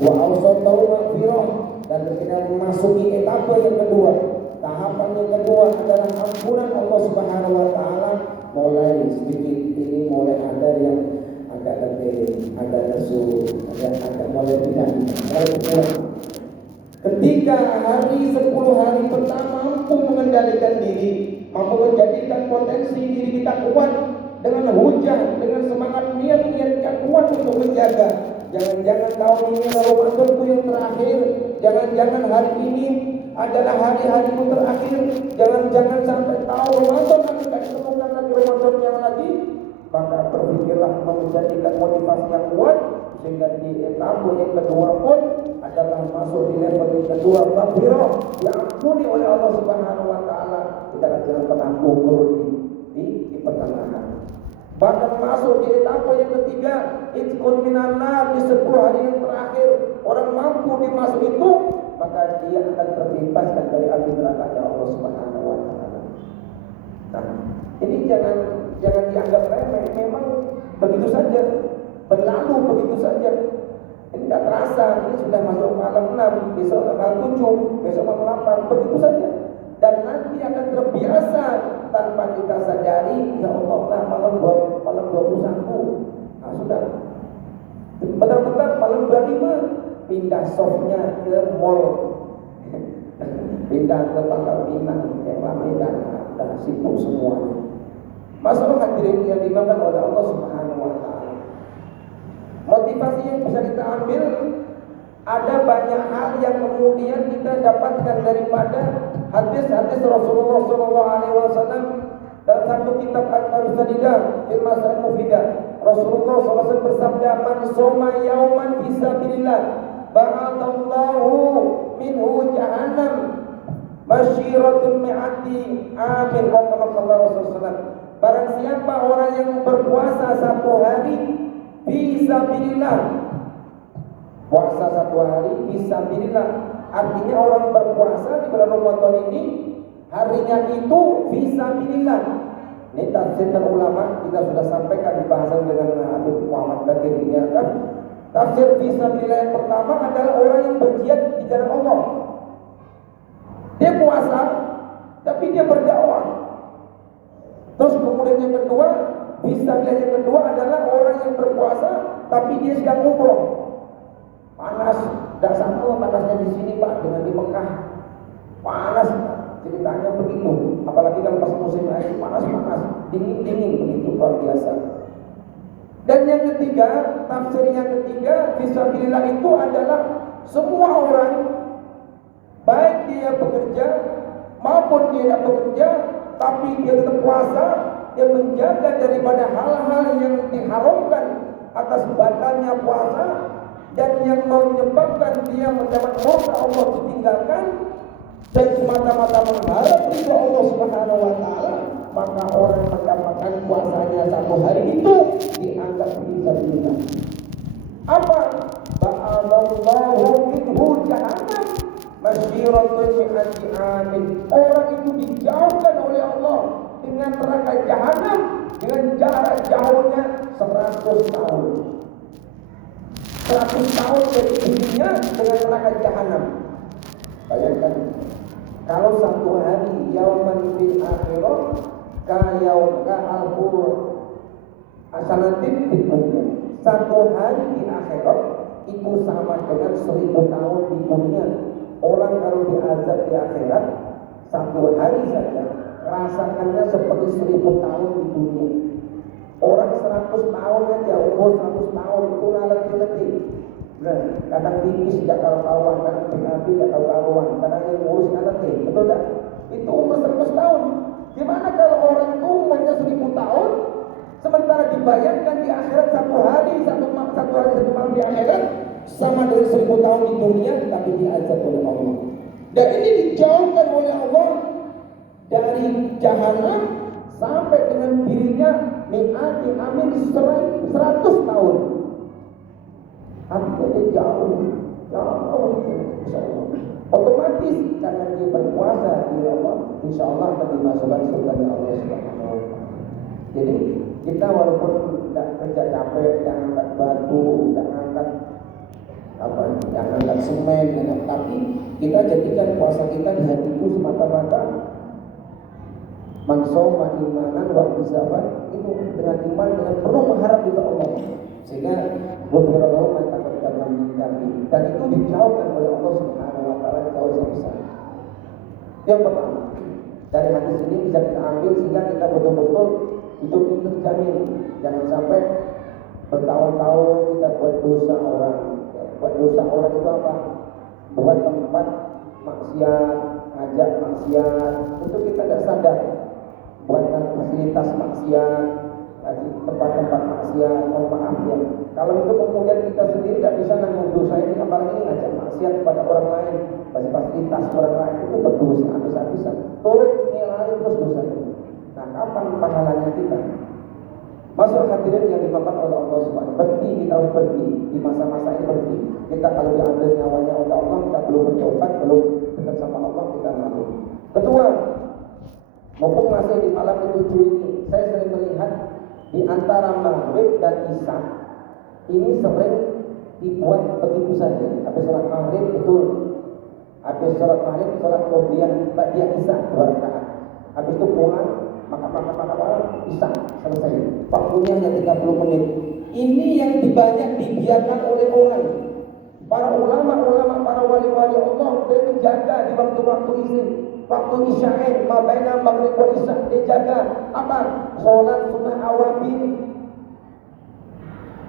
Wa awsatahu maghfirah, dan ketika memasuki etapa yang kedua, tahapan yang kedua adalah ampunan Allah Subhanahu wa taala. Mulai sedikit ini mulai ada yang agak lebih agak lesu, agak mulai tidak pulang. Ketika hari 10 hari pertama mampu mengendalikan diri, mampu menjadikan potensi diri kita kuat dengan hujah, dengan semangat niat-niat kuat untuk menjaga. Jangan-jangan tahun ini Ramadanku yang terakhir, jangan-jangan hari ini adalah hari-hariku terakhir, jangan-jangan sampai tahu Ramadan aku tidak temukan lagi Ramadan yang lagi. Maka berpikirlah menjadikan motivasi yang kuat, sehingga di etapa yang kedua pun adalah masuk di level yang kedua, maghfirah, diampuni oleh Allah Subhanahu wa taala. Kita jangan pernah gugur di pertengahan. Bahkan masuk di etapa yang ketiga, itqun minan nar, di 10 hari yang terakhir, orang mampu dimasuk itu, maka dia akan terbebaskan dari api neraka Allah Subhanahu wa taala. Nah, ini jangan dianggap remeh, memang begitu saja, berlalu begitu saja. Ini tidak terasa, ini sudah masuk malam 6, besok malam 7, besok malam 8, begitu saja. Dan nanti akan terbiasa tanpa kita sadari, ya Allah, nah malam 21, nah sudah. Bentar-bentar malam 25, pindah softnya ke mall, pindah ke Pangkal Pinang, yang ramai dan sibuk semuanya. Masalah hadirin yang dimakan oleh Allah Subhanahu wa taala. Motivasi yang bisa kita ambil, ada banyak hal yang kemudian kita dapatkan daripada hadis-hadis Rasulullah SAW. Dalam satu kitab Al-Sadidah fil Masail Mufidah, Rasulullah SAW bersabda, man soma yauman fisabilillah ba'adallahu minhu jahannam masyiratun mi'ati amin. Rasulullah, barang siapa orang yang berpuasa satu hari fisabilillah, puasa satu hari fisabilillah, artinya orang berpuasa di bulan Ramadan ini harinya itu fisabilillah. Ini tafsirkan ulama, kita sudah sampaikan di bahasan dengan Habib Muhammad Bakir bin Yarkab. Tafsir fisabilillah yang pertama adalah orang yang berjihad di jalan Allah. Dia puasa, tapi dia berdakwah. Terus kemudian yang kedua, fisabilillah yang kedua adalah orang yang berpuasa, tapi dia sedang umroh. Panas, tidak sama panasnya di sini Pak dengan di Mekah. Panas, ceritanya begitu. Apalagi kalau pas musim air panas-panas, dingin-dingin begitu, luar biasa. Dan yang ketiga, tafsir yang ketiga, fisabilillah itu adalah semua orang, baik dia bekerja maupun dia tidak bekerja, tapi dia tetap puasa, dia menjaga daripada hal-hal yang diharamkan atas batalnya puasa dan yang menyebabkan dia mendapat murka Allah ditinggalkan, dan semata-mata mengharap ridho Allah Subhanahu wa taala, maka orang mendapatkan puasanya satu hari itu dianggap fisabilillah. Apa? Ba'adallahu minhu jahannam masyiratun mi'ati amin. Orang itu dijauhkan oleh Allah dengan neraka jahanam dengan jarak jauhnya 100 tahun. 100 tahun dari dunia dengan neraka jahanam. Bayangkan, kalau satu hari yauman fil akhirah ka alfur asanatin fid dunya. Satu hari di akhirat itu sama dengan 1000 tahun di dunia. Orang kalau diazab di akhirat satu hari saja rasakannya seperti 1000 tahun di dunia. Orang 100 tahun aja, umur 100 tahun itu letih-letih. Nah, kadang tipis tidak karu-karuan, kadang BAB tidak karu-karuan, kadang yang ngurus letih, betul tak? Itu umur 100 tahun. Gimana kalau orang itu umurnya 1000 tahun, sementara dibayangkan di akhirat satu hari satu malam di akhirat sama dengan 1000 tahun di dunia, tapi diazab oleh Allah. Dan ini dijauhkan oleh Allah dari jahanam sampai dengan dirinya mi'ati amin 100 tahun. Artinya dia jauh, insyaallah. Otomatis karena dia berpuasa di Allah, insyaallah akan dimasukkan surga Allah Subhanahu wa taala. Jadi kita walaupun tidak kerja capek, tidak angkat batu, tidak angkat jangan angkat semen, tapi kita jadikan puasa kita di hari itu semata-mata mansoma imanan wa hisaban, itu dengan iman, dengan penuh mengharap itu Allah, sehingga beberapa man taqaddama min dan itu dijawabkan oleh Allah Subhanahu wa taala jauh lebih besar. Yang pertama, dari hadis ini bisa kita ambil sehingga kita betul-betul hidup itu terjamin. Jangan sampai bertahun-tahun kita buat dosa orang. Buat dosa orang itu apa? Buat tempat maksiat, ngajak maksiat, itu kita tidak sadar. Buat fasilitas maksiat, tempat-tempat maksiat, mohon maaf ya. Kalau itu kemudian kita sendiri tidak bisa nanggung dosa ini, apalagi ngajak maksiat kepada orang lain, bagi fasilitas orang lain, itu berdosa habis-habisan. Turut nilai terus dosa itu. Nah, kapan pahalanya kita? Masalah hadirin yang dimakan oleh Allah Subhanahu. Berhenti, kita harus berhenti di masa-masa ini berhenti. Kita kalau diambil nyawanya oleh Allah, kita belum bertobat, belum dekat sama Allah, kita malu. Kedua, mumpung masih di malam ke-7 ini, saya sering melihat di antara maghrib dan isya ini sering dibuat begitu saja. Habis sholat maghrib betul, habis sholat maghrib sholat qobliyah ba'diyah isya 2 rakaat. Habis itu pulang makan isya selesai. Waktunya hanya 30 menit. Ini yang banyak dibiarkan oleh orang. Para ulama, para wali-wali Allah dia menjaga di waktu-waktu ini. Waktu isya'in, mabaina maghrib wa isya, dia jaga apa? Sholat sunnah awabin.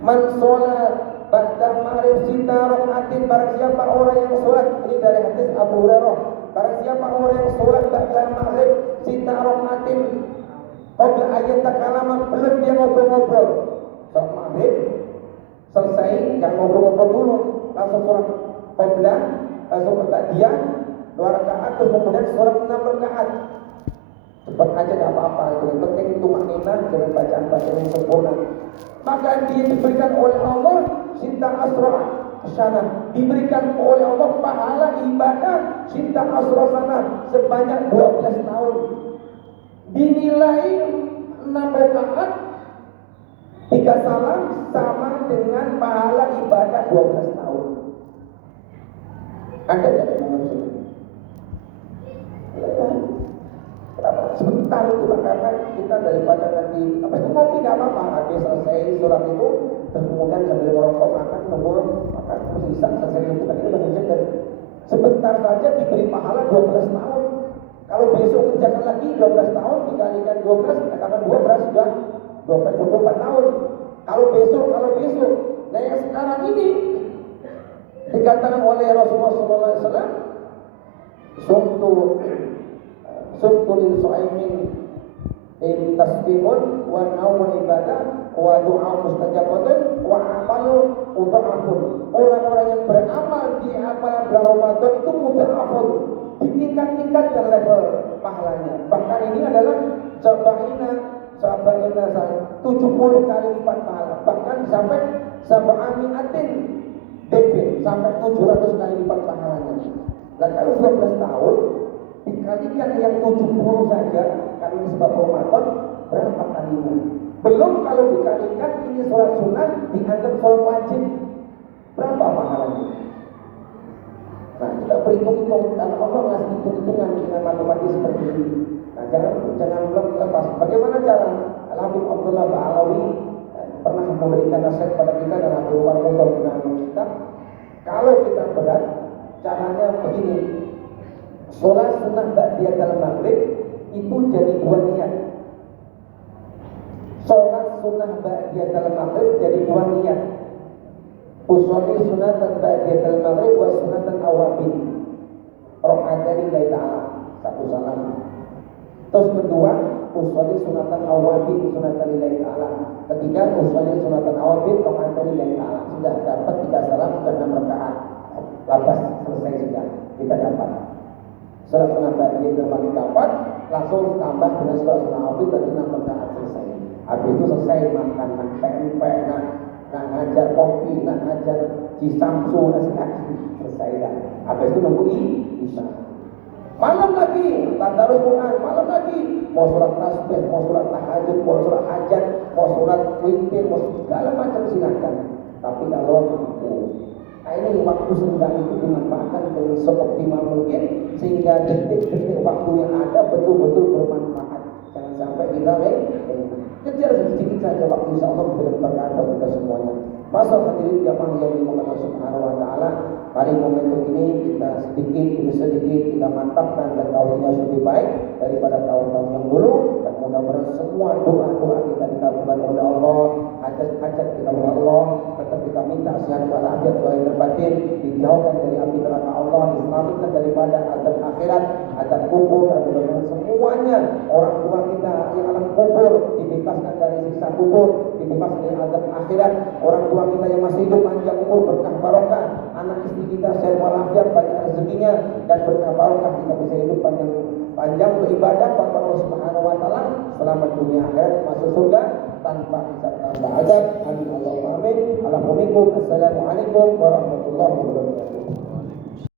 Man sholat ba'da maghrib sita rakaatin, barang siapa orang yang sholat, ini dari hadis Abu Hurairah, barang siapa orang yang sholat ba'da maghrib sita rakaatin qabla ayat takalama, belum dia ngobrol-ngobrol. Sholat maghrib selesai, jangan ngobrol-ngobrol dulu, langsung sholat qabla, langsung ba'diyah 2 rakaat, terus kemudian sholat 6 rakaat. Cepat aja, tidak apa-apa. Yang penting itu maknina dengan bacaan-bacaan yang sempurna. Maka dia diberikan oleh Allah cinta asra sana, diberikan oleh Allah pahala ibadah cinta asra sana sebanyak 12 tahun. Dinilai 6 rakaat 3 salam sama dengan pahala ibadah 12 tahun. Ada tidak mengerti? Kenapa? Sebentar itu lah, karena kita daripada nanti apa itu ngopi nggak apa-apa, habis selesai sholat itu terus kemudian sambil ngerokok makan terus bisa selesai itu tadi udah ngecek. Sebentar saja diberi pahala 12 tahun. Kalau besok kerjakan lagi 12 tahun dikalikan 12, katakan 2 beras sudah 24 tahun. Kalau besok, nah yang sekarang ini dikatakan oleh Rasulullah SAW, Sumtul so'aimin tasbihun wa naumun ibadah wa du'a mustajabatun wa amalu mudha'afun. Orang-orang yang beramal di amalan bulan Ramadan itu mudha'afun, ditingkat-tingkatkan level pahalanya. Bahkan ini adalah sabaina 70 kali lipat pahala. Bahkan sampai sab'ami'atin DP, sampai 700 kali lipat pahalanya. Dan kalau 12 tahun dikalikan yang 70 saja, karena ini sebab Ramadan, berapa kalinya? Belum kalau dikalikan ini sholat sunnah dianggap sholat wajib, berapa pahalanya? Nah, kita berhitung-hitung, karena Allah ngasih hitung-hitungan dengan matematis seperti ini. Nah, jangan lepas. Bagaimana cara? Al-Habib Abdullah Ba'alawi pernah memberikan nasihat pada kita dan Habib Umar Mudah pernah kita. Kalau kita berat, caranya begini. Sholat sunnah ba'diyah dalam maghrib itu jadi 2 niat. Sholat sunnah ba'diyah dalam maghrib jadi 2 niat. Usolli sunatan ba'diyah dalam maghrib wa sunatan awabin. Rok'atani lillahi ta'ala, 1 salam. Terus kedua, usolli sunatan awabin, sunatan lillahi ta'ala. Ketiga, usolli sunatan awabin, rok'atani lillahi ta'ala. Sudah dapat 3 salam, sudah 6 rakaat. Lapas selesai sudah, kita dapat. Sholat sunnah ba'diyah dalam maghrib dapat, langsung tambah dengan sholat sunnah awabin, berarti 6 rakaat selesai. Habis itu selesai makan, nak pempek, nak ngajar kopi, nak ngajar cisamsu, selesai dah. Habis itu nunggu isya. Malam lagi, tadarus Quran, malam lagi. Mau sholat tasbih, mau sholat tahajud, mau sholat hajat, mau sholat witir, mau segala macam silakan. Tapi kalau mampu, nah ini waktu senggang itu dimanfaatkan dengan seoptimal mungkin, sehingga detik-detik waktu yang ada betul-betul bermanfaat. Jangan sampai kita kejar sedikit saja waktu, insya Allah memberikan berkah buat kita semuanya. Masa hadirin jamaah yang dimuliakan Allah Subhanahu wa taala, mari momentum ini kita sedikit demi sedikit kita mantapkan dan tahunnya lebih baik daripada tahun-tahun yang dulu, dan mudah-mudahan semua doa-doa kita dikabulkan oleh Allah, hajat-hajat kita oleh Allah, tetap kita minta sehat walafiat doa yang batin, dijauhkan dari api neraka Allah, diselamatkan daripada azab akhirat, azab kubur, dan mudah-mudahan semuanya orang tua kita yang alam kubur dibebaskan dari siksa kubur, dibebaskan dari azab akhirat, orang tua kita yang masih hidup panjang umur, berkah barokah, anak istri kita sehat walafiat, banyak rezekinya, dan berkah barokah kita bisa hidup panjang untuk ibadah kepada Allah Subhanahu wa taala, selamat dunia akhirat, masuk surga tanpa hisab tanpa azab. Amin Allahumma amin. Assalamualaikum warahmatullahi wabarakatuh.